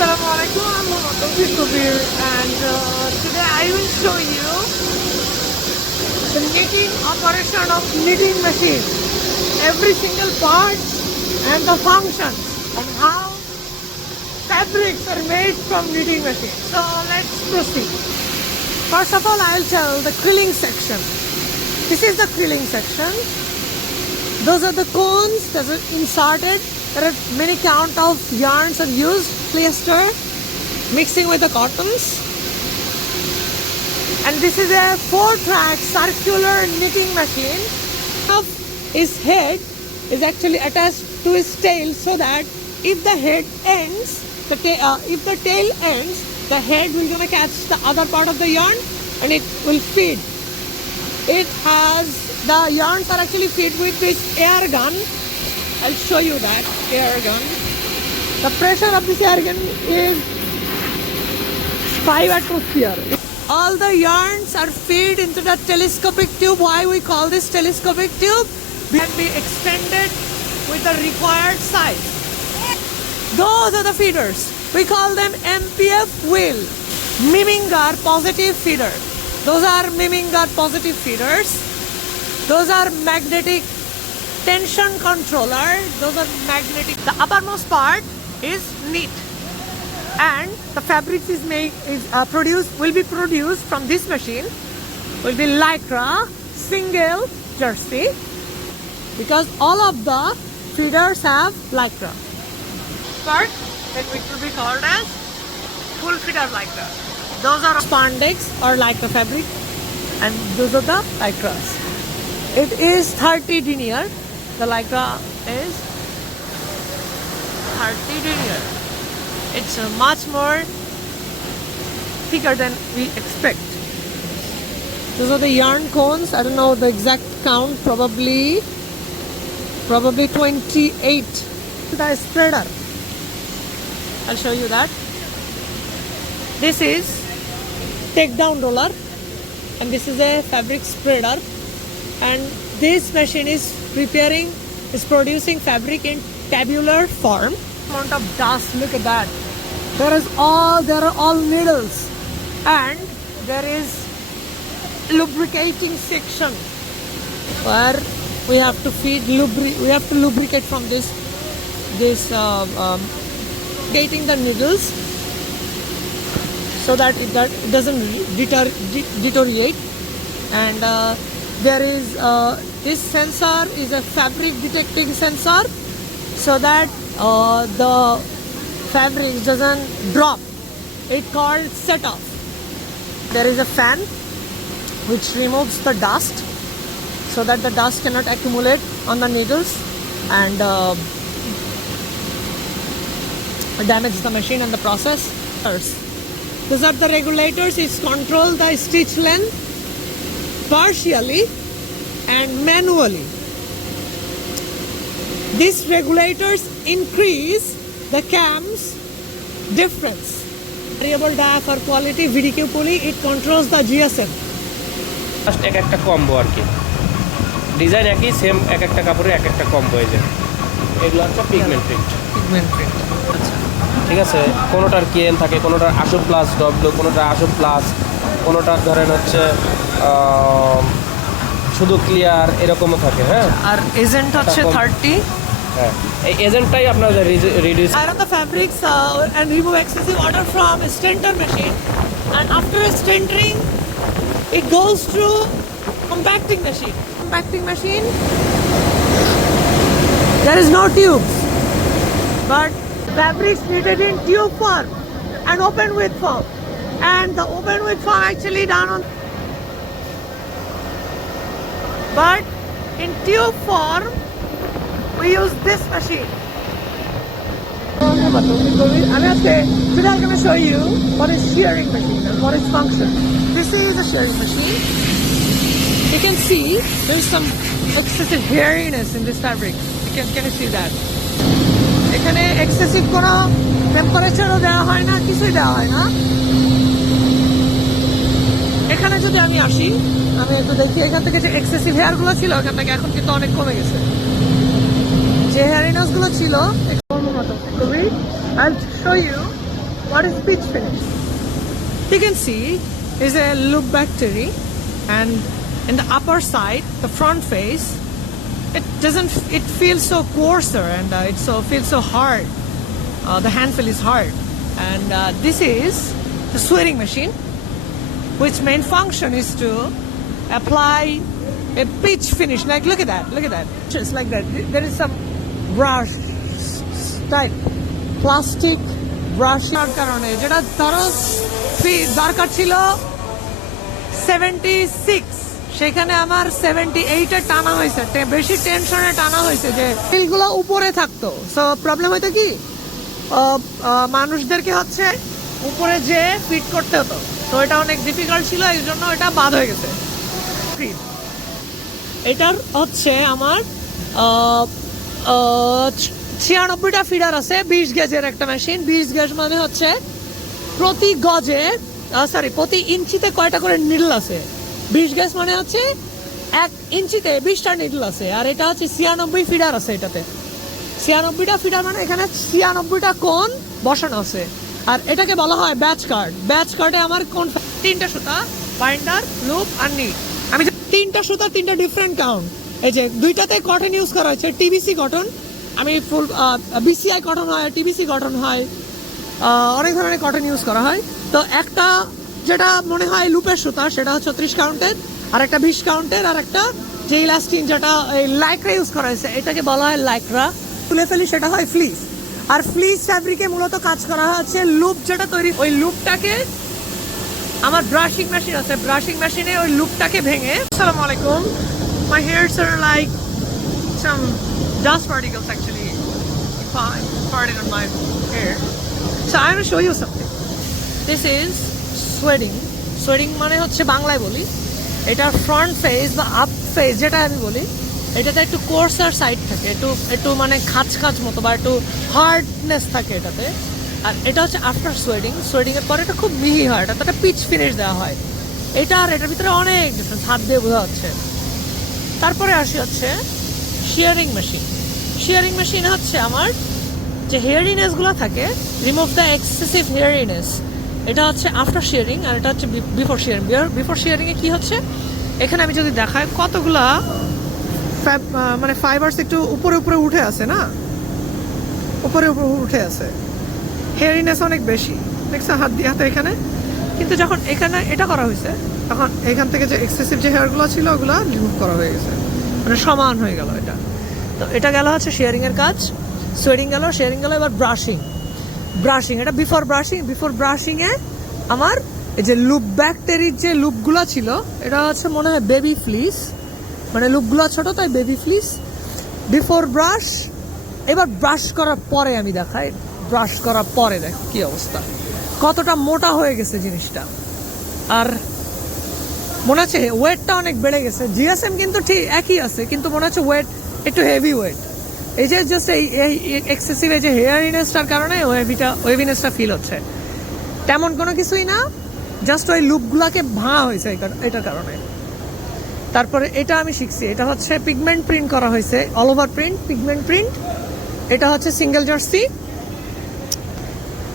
Assalamualaikum, I'm Mohammed Kabir and today I will show you the knitting operation of knitting machine. Every single part and the functions and how fabrics are made from knitting machine. So let's proceed. First of all, I'll tell the quilling section. This is the quilling section. Those are the cones that are inserted. There are many count of yarns are used, polyester, mixing with the cottons. And this is a 4-track circular knitting machine. His head is actually attached to his tail so that if the head ends, if the tail ends, the head will gonna catch the other part of the yarn and it will feed. It has, the yarns are actually fed with this air gun. I'll show you that air gun. The pressure of this air gun is 5 atmosphere. All the yarns are fed into the telescopic tube. Why we call this telescopic tube? Can be extended with the required size. Those are the feeders. We call them MPF wheel. Miminger positive feeder. Those are Miminger positive feeders. Those are magnetic tension controller. Those are magnetic. The uppermost part is knit, and the fabric will be produced from this machine. Will be lycra, single jersey, because all of the feeders have lycra. Part then which will be called as full feeder lycra. Those are spandex or lycra fabric, and those are the lycras. It is 30 denier. The lycra is 30 denier. It's much more thicker than we expect. Those are the yarn cones. I don't know the exact count. Probably 28. The spreader. I'll show you that. This is takedown roller, and this is a fabric spreader. And this machine is producing fabric in tabular form. Amount of dust, look at that. There are all needles, and there is lubricating section where we have to lubricate from this gating the needles so that it doesn't deteriorate. And there is this sensor is a fabric detecting sensor so that the fabric doesn't drop. It's called set off. There is a fan which removes the dust so that the dust cannot accumulate on the needles and damage the machine and the process. These are the regulators. It controls the stitch length partially and manually. These regulators increase the cam's difference. Variable dia for quality, VDQ pulley, it controls the GSM. Just একটা combo আর কি, design একই, same একটা কাপড়ে একটা combo হয়ে যায়। এগুলো হচ্ছে পিগমেন্ট প্রিন্ট। আচ্ছা, ঠিক আছে, কোনোটার কেএন থাকে, কোনোটার আশো প্লাস ডব্লু, কোনোটার আশো প্লাস, কোনোটার ধরেন হচ্ছে শুধু ক্লিয়ার, এরকমও থাকে। হ্যাঁ, আর এজেন্ট হচ্ছে 30। হ্যাঁ, এই এজেন্টটাই আপনাদের reduce. Iron the fabrics and remove excessive water from a stenter machine, and after stentering it goes through compacting machine. There is no tubes, but fabrics knitted in tube form and open width form, and the open width form actually done on, but in tube form we use this machine. Today I'm going to show you what is shearing machine and what is function. This is a shearing machine. You can see there's some excessive hairiness in this fabric. Can you see that? এখানে excessive কোনো টেম্পারেচারও দেওয়া হয় না, কিছুই দেওয়া হয় না। এখানে যদি আমি আসি, আমি একটু দেখি এখান থেকে যে এক্সেসিভ হেয়ার গুলো ছিল এখান থেকে এখন কিন্তু অনেক কমে গেছে। যে হেয়ারিনেস গুলো ছিল, I'll show you what is pitch finish? You can see is a loop back terry, and in the upper side, the front face, it feels so coarser, and it feels so hard. The hand feel is hard, and this is the sweating machine, which main function is to apply a pitch finish. Like look at that, just like that. There is some brush type plastic brush কারণে যেটা ধরো দরকার ছিল 76, সেখানে আমার 78 এ টানা হয়েছে, বেশি টেনশনে টানা হয়েছে যে ফিলগুলো উপরে থাকতো। সো প্রবলেম হয়তো কি মানুষদেরকে হচ্ছে উপরে যে ফিট করতে হতো, তো এটা অনেক ডিফিকাল্ট ছিল, এই জন্য এটা বাদ হয়ে গেছে। এটার হচ্ছে আমার 96টা ফিডার আছে, 20 গেজের একটা মেশিন। 20 গেজ মানে হচ্ছে প্রতি গজে প্রতি ইঞ্চিতে কয়টা করে নিডল আছে। 20 গেজ মানে হচ্ছে 1 ইঞ্চিতে 20টা নিডল আছে, আর এটা হচ্ছে 96 ফিডার আছে এটাতে। 96টা ফিডার মানে এখানে 96টা কোণ বসানো আছে, আর এটাকে বলা হয় ব্যাচ কার্ড। ব্যাচ কার্ডে আমার কোন 3টা সুতা, বাইন্ডার, লুপ আর নিট। আমি 3টা সুতা 3টা ডিফারেন্ট কাউন্ট। এই যে 2টাতে কটন ইউজ করা হয়েছে, টিবিসি কটন। আমি ফুল বিসিআই কটন হয়, টিবিসি কটন হয়, অনেক ধরনের কটন ইউজ করা হয়। তো একটা যেটা মনে হয় লুপের সুতা, সেটা হচ্ছে 30 কাউন্টের, আর একটা 20 কাউন্টের, আর একটা যে ইলাস্টিন যেটা এই লাইক্রা ইউজ করা হয়েছে, এটাকে বলা হয় লাইক্রা। তুলে ফেলি সেটা হয় ফ্লিস। আর ফ্লিস ফ্যাব্রিকে মূলত কাজ করা হচ্ছে লুপ যেটা তৈরি, ওই লুপটাকে আমার ব্রাশিং মেশিন আছে, ব্রাশিং মেশিনে ওই লুপটাকে ভেঙে। আসসালামু আলাইকুম, my hairs are like some dust particles actually farted on my hair, so I'm going to show you something. This is sweating. Sweating মানে হচ্ছে বাংলায় বলি, এটা ফ্রন্ট ফেস বা আপ ফেস যেটা আমি বলি, এটাতে একটু কোর্সার সাইড থাকে, একটু মানে খাঁচ মতো বা একটু হার্ডনেস থাকে এটাতে। আর এটা হচ্ছে আফটার সোয়েডিং। সোয়েডিংয়ের পরে এটা খুব মিহি হয়, এটা একটা পিচ ফিনিশ দেওয়া হয়। এটা আর এটার ভিতরে অনেক ডিফারেন্স, হাত দিয়ে বোঝা হচ্ছে। তারপরে আসি হচ্ছে শিয়ারিং মেশিন। শিয়ারিং মেশিন হচ্ছে আমার যে হেয়ারিনেসগুলো থাকে, রিমুভ দ্য এক্সেসিভ হেয়ারিনেস, এটা হচ্ছে আফটার শিয়ারিং, আর এটা হচ্ছে বিফোর শিয়ারিং। বিফোর শিয়ারিংয়ে কী হচ্ছে, এখানে আমি যদি দেখাই কতগুলা মানে ফাইবারস একটু উপরে উঠে আছে না, উপরে উঠে আছে, হেয়ারিনেস অনেক বেশি দেখছো হাতে এখানে। কিন্তু যখন এখানে এটা করা হয়েছে, তখন এখান থেকে যে এক্সেসিভ যে হেয়ারগুলো ছিল ওগুলো রিমুভ করা হয়ে গেছে, মানে সমান হয়ে গেল এটা। তো এটা গেল হচ্ছে শেয়ারিংয়ের কাজ। সোয়েডিং গেল, শেয়ারিং গেল। এবার ব্রাশিং এটা বিফোর ব্রাশিংয়ে আমার এই যে লুপ ব্যাকটেরির যে লুপগুলো ছিল, এটা হচ্ছে মনে হয় বেবি ফ্লিস, মানে লুপগুলো ছোট, তাই বেবি ফ্লিস। Before brush. এবার ব্রাশ করার পরে আমি দেখাই, ব্রাশ করার পরে দেখ কি অবস্থা, কতটা মোটা হয়ে গেছে জিনিসটা। আর মনে হচ্ছে ওয়েটটা অনেক বেড়ে গেছে। জিএসএম কিন্তু ঠিক একই আছে, কিন্তু মনে হচ্ছে ওয়েট একটু হেভি ওয়েট। এই যে জাস্ট এই এক্সেসিভ এই যে হেয়ারিনেসটার কারণে ওয়েভিনেসটা ফিল হচ্ছে, তেমন কোনো কিছুই না, জাস্ট ওই লুপগুলাকে ভাঙা হয়েছে এটার কারণে। তারপরে এটা আমি শিখছি, এটা হচ্ছে পিগমেন্ট প্রিন্ট করা হয়েছে, all over print, pigment print. এটা হচ্ছে সিঙ্গেল জার্সি।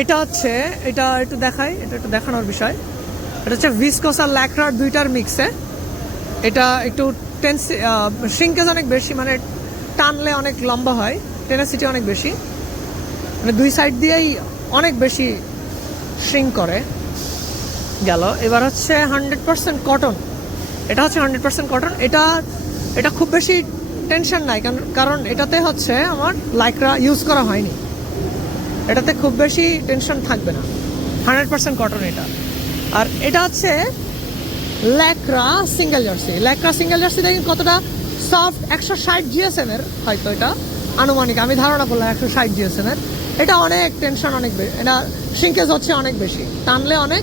এটা হচ্ছে, এটা একটু দেখাই, এটা একটু দেখানোর বিষয়। এটা হচ্ছে ভিসকোস আর ল্যাক্রার দুইটার মিক্সে। এটা একটু শ্রিঙ্কেজ অনেক বেশি, মানে টানলে অনেক লম্বা হয়, টেনাসিটি অনেক বেশি, মানে দুই সাইড দিয়েই অনেক বেশি শ্রিঙ্ক করে গেল। এবার হচ্ছে 100% কটন। এটা হচ্ছে 100% কটন। এটা খুব বেশি টেনশন নাই, কারণ এটাতে হচ্ছে আমার লাইক্রা ইউজ করা হয়নি, এটাতে খুব বেশি টেনশন থাকবে না। 100% কটন এটা। আর এটা হচ্ছে ল্যাক্রা সিঙ্গেল জার্সি। ল্যাক্রা সিঙ্গেল জার্সি দেখেন কতটা সফট, 160 জিএসএম এর হয়তো, এটা আনুমানিক আমি ধারণা করলাম 160 জিএসএম এর। এটা অনেক টেনশন, অনেক বেশি, এটা শ্রিঙ্কেজ হচ্ছে অনেক বেশি, টানলে অনেক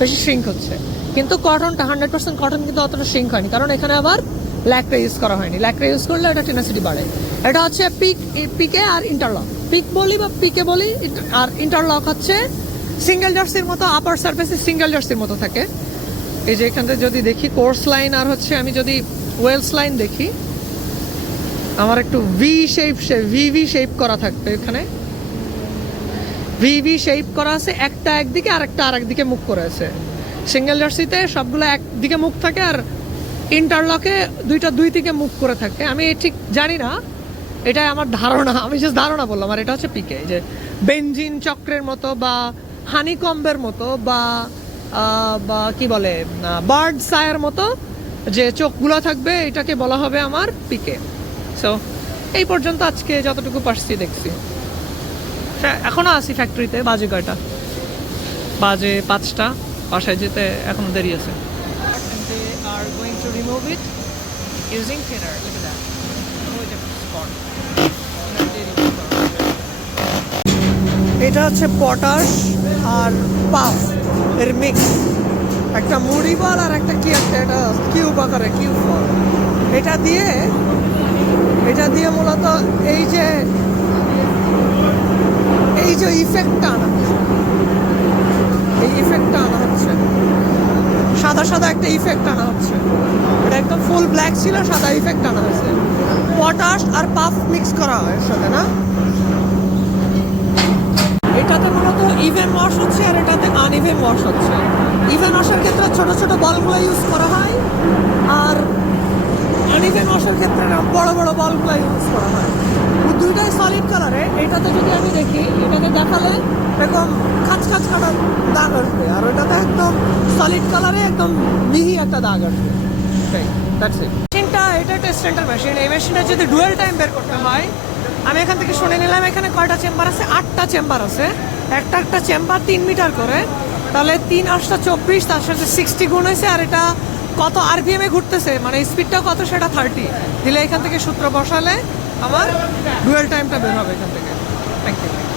বেশি শ্রিঙ্ক হচ্ছে। কিন্তু কটনটা 100% কটন কিন্তু অতটা শ্রিঙ্ক হয়নি, কারণ এখানে আবার ল্যাক্রা ইউজ করা হয়নি। ল্যাক্রা ইউজ করলে এটা টেনাসিটি বাড়ে। এটা হচ্ছে পিকে আর ইন্টারলক, পিক বলি বা পিকে বলি, আর ইন্টারলক হচ্ছে সিঙ্গেল জার্সির মতো, আপার সারফেসে সিঙ্গেল জার্সির মতো থাকে। এই যে এখান থেকে যদি দেখি কোর্স লাইন, আর হচ্ছে আমি যদি ওয়েলস লাইন দেখি, আমার একটু ভিভি শেপ করা থাকবে এখানে। ভি শেপ করা আছে, একটা একদিকে আর একটা আরেকদিকে মুখ করে আছে। সিঙ্গেল জার্সিতে সবগুলো একদিকে মুখ থাকে আর ইন্টারলকে দুইটা দুই দিকে মুখ করে থাকে। আমি ঠিক জানি না, এটাই আমার ধারণা, আমি জাস্ট ধারণা বললাম। আর এটা হচ্ছে পিকে, যে বেঞ্জিন চক্রের মতো বা হানিকম্বের মতো বা বা কি বলে বার্ড সায়ের মতো যে চোখগুলো থাকবে, এটাকে বলা হবে আমার পিকে। সো এই পর্যন্ত আজকে যতটুকু পারছি দেখছি। এখনো আছি ফ্যাক্টরিতে। বাজে কয়টা? বাজে 5টা। বাসায় যেতে এখন দেরি আছে। এটা হচ্ছে পটাশ আর পাফ এর মিক্স, একটা মুড়ি বল আর একটা কি একটা, এটা কিউব আকারে, কিউব বল। এটা দিয়ে মূলত এই যে ইফেক্টটা আনা, এই ইফেক্টটা আনা হচ্ছে, সাদা সাদা একটা ইফেক্ট আনা হচ্ছে। এটা একদম ফুল ব্ল্যাক ছিল, সাদা ইফেক্ট আনা হয়েছে। পটাশ আর পাফ মিক্স করা হয় এর সাথে না। এটাতে মূলত ইভেন ওয়াশ হচ্ছে আর এটাতে আনইভেন ওয়াশ হচ্ছে। ইভেন ওয়াশের ক্ষেত্রে ছোট ছোট বলগুলো ইউজ করা হয়, আর আনইভেন ওয়াশের ক্ষেত্রে বড় বড় বলগুলো ইউজ করা হয়। দুইটাই সলিড কালারে। এটাতে যদি আমি দেখি, এটাতে দেখালে এরকম খাঁচ খাঁচ কাটা দাগ আসবে, আর ওইটাতে একদম সলিড কালারে একদম মিহি একটা দাগ আসবে। মেশিনটা, এটা টেস্ট সেন্টার মেশিন। এই মেশিনটা যদি ডুয়েল টাইম বের করতে হয়, আমি এখান থেকে শুনে নিলাম এখানে কয়টা চেম্বার আছে? 8টা চেম্বার আছে। একটা চেম্বার 3 মিটার করে, তাহলে 3 8 24, তার সাথে 60 গুণ হয়েছে। আর এটা কত আরপিএম এ ঘুরতেছে, মানে স্পিডটা কত সেটা 30 দিলে এখান থেকে সূত্র বসালে আমার ডুয়েল টাইমটা বের হবে এখান থেকে। Thank you.